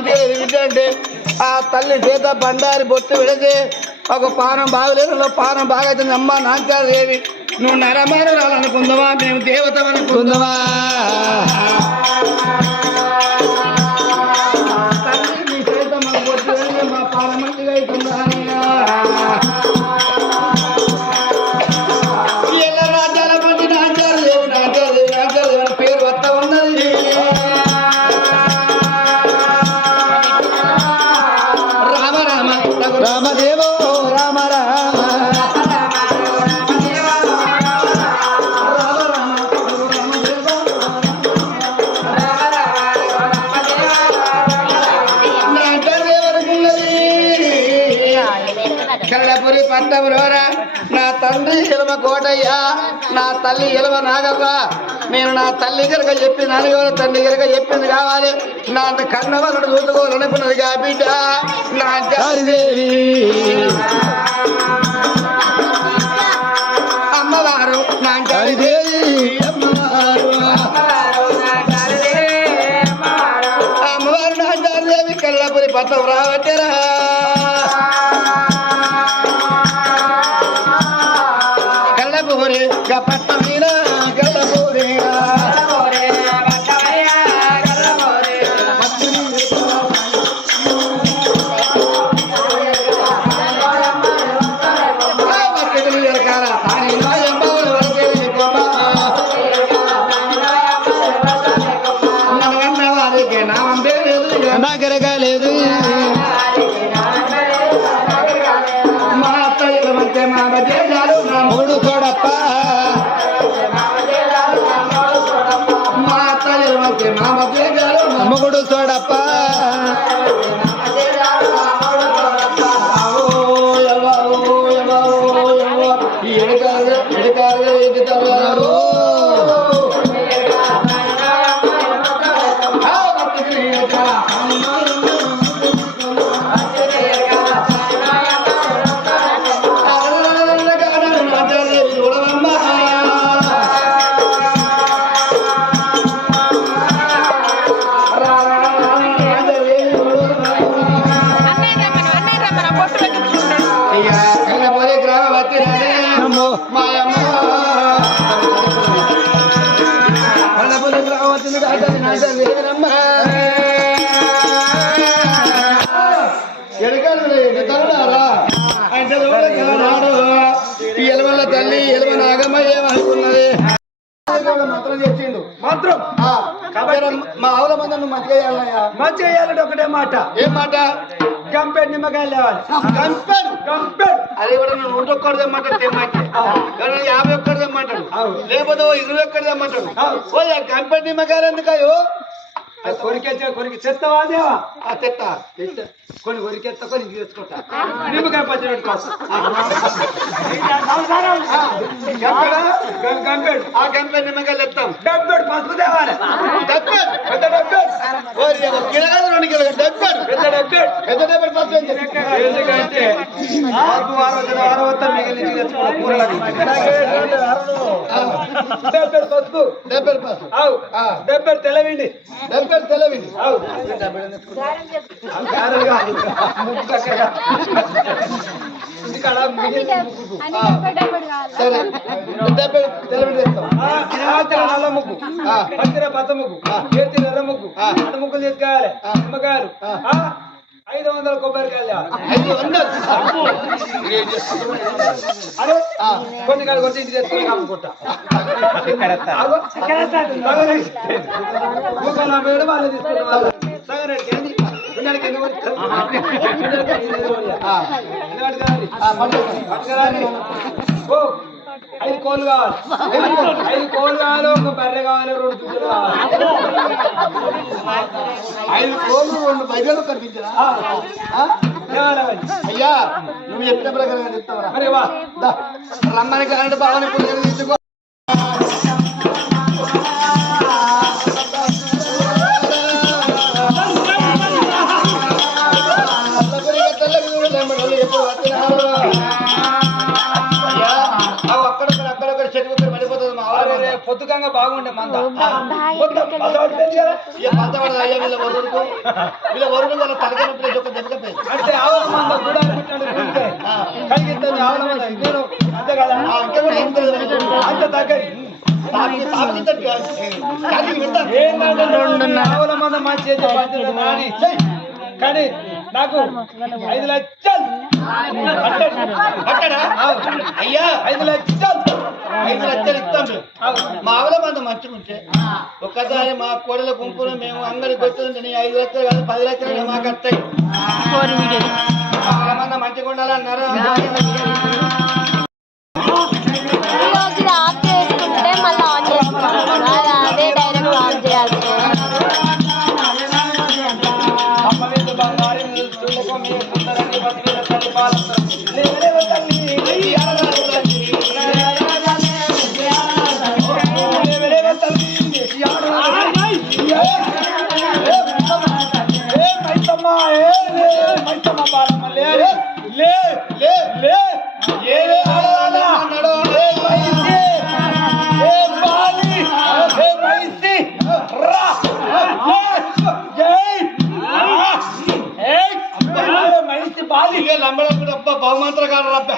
దేవి ఏంటంటే ఆ తల్లి చేత బండారి బొత్తు పెడితే ఒక పానం బాగలేదు పానం బాగా అమ్మ నాచారు దేవి నువ్వు నరమాను రాలనుకుందావా మేము దేవత అనుకుందావా? తండ్రి ఇలవ కోటయ్య నా తల్లి ఇలవ నాగవ్వ నేను నా తల్లి కనుక చెప్పి నాన్నగారు తండ్రి కనుక చెప్పింది కావాలి. నా కన్నవలను చూసుకోవాలనుకున్నది కా బిడ్డ? నా హరిదేవి అమ్మవారు నా హరిదేవి అమ్మవారు. అమ్మవారు నా దేవి కళ్ళపురి పట్టం రావచ్చరా నాగరగాలేదు మా అత్తయ్యల మధ్య మా దేశాలు నా మూడు తోడప్ప మా అత్తయ్యల మధ్య మా దేశాలు నా మొగుడు తోడప్ప ఎలవల్ల తల్లి ఎలవ నాగమ్మ ఏమనుకున్నది మంత్రం చేసిండు. మాత్రం? మా ఆవుల మంది నువ్వు మంచిగా చేయాలయ్యా మంచిగా చేయాలంటే ఒకటే మాట. ఏం మాట? గంపెడు నిమ్మకాయలు లేవాలి. కంపెడు గంపెడు. అది కూడా నువ్వు నూట ఎవరైనా యాభై. లేకపోతే ఇరవై ఒక్కటి తెమ్మంటాడు కంపెనీ నిమ్మకాయలు ఎందుకయ్యో? కొరికెత్తే కొరికి చెత్తవా దేవా ఆ తెత్త. కొన్ని కొరికెత్త కొన్ని తెచ్చుకుంటా. నిమ్మకాయ పచ్చడి కోసం గంపెడు. ఆ కంపెనీ నిమ్మకాయలు తెస్తాం గంపెడు పసుపు తేవాలి. డబ్బెడు పెద్ద రెండు కిలో డబ్బెడు పెద్ద డబ్బెడు ఫస్ట్? ఎందుకంటే వారం వారం కూరలకు డబ్బెడు డబ్బెడు ఫస్ట్ అవు. డబ్బెడు డబ్బెడు అవు మిగిలిన ముగ్గు. సరే. డబ్బెడు తెలవింది తెస్తాం. ఆ, రాత్రి నల్ల ముగ్గు? ఆ. పత్తిర ముగ్గు? ముగ్గు ముగ్గులు తీసుకోవాలి నిమ్మకాయలు. ఐదు వందల కొబ్బరికాయలు అరే కొన్ని కాదు కొంచెం ఇంటి తెచ్చుకొని అమ్ముకుంటా. వాళ్ళు వాళ్ళు. ఐదు కోళ్ళు కావాలి. ఐదు కోళ్ళు కావాలి ఒక బర్రె కావాలి రెండు దుడ్లు కావాలి. ఐదు కోళ్ళు రెండు బయలు కనిపించరా. అయ్యా నువ్వు చెప్పిన ప్రకారం చెప్తావరా? రమ్మని కరెంట్ బావని నొప్పి ఒక దెబ్బకపోయింది అంటే ఆవుల మంద కూడా కలిగిద్దాం ఆవుల మంద. అంతే కదా? అంత. ఏంటంటే ఆవుల మంద మంచి చేసే బాధ్యత. కానీ నాకు ఐదు లక్షలు. అయ్యా. ఐదు లక్షలు. ఐదు లక్షలు ఇస్తాను ఆవు. మా ఆవుల మంద మంచిగా ఉంటే ఒక్కసారి మా కోడల గుంపును మేము వచ్చింది నీ ఐదు లక్షలు కాదు పది లక్షలు మాకు వస్తాయి. ఆవుల మంద మంచిగా ఉండాలన్నారు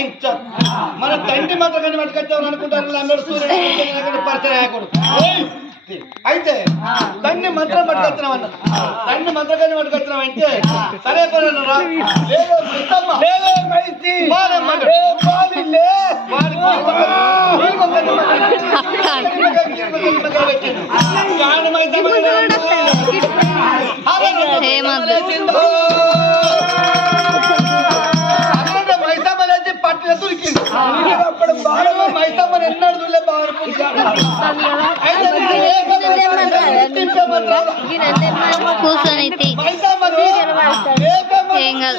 అబ్బాయించా మన తండ్రి మంత్రం కానీ పట్టుకొచ్చామని అనుకుంటారు లంబడు సూర్యుడు పరిచయం అయ్యకూడదు అయితే తండ్రి మంత్రం పట్టుకొచ్చినాం అన్న తండ్రి మంత్రం కానీ పట్టుకొచ్చినాం అంటే సరే పని రా అప్పుడు బాలు బాలు మైసమ్మని చూడలే బాగా కూర్చొని తీ. ఏం కాదు.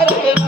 అది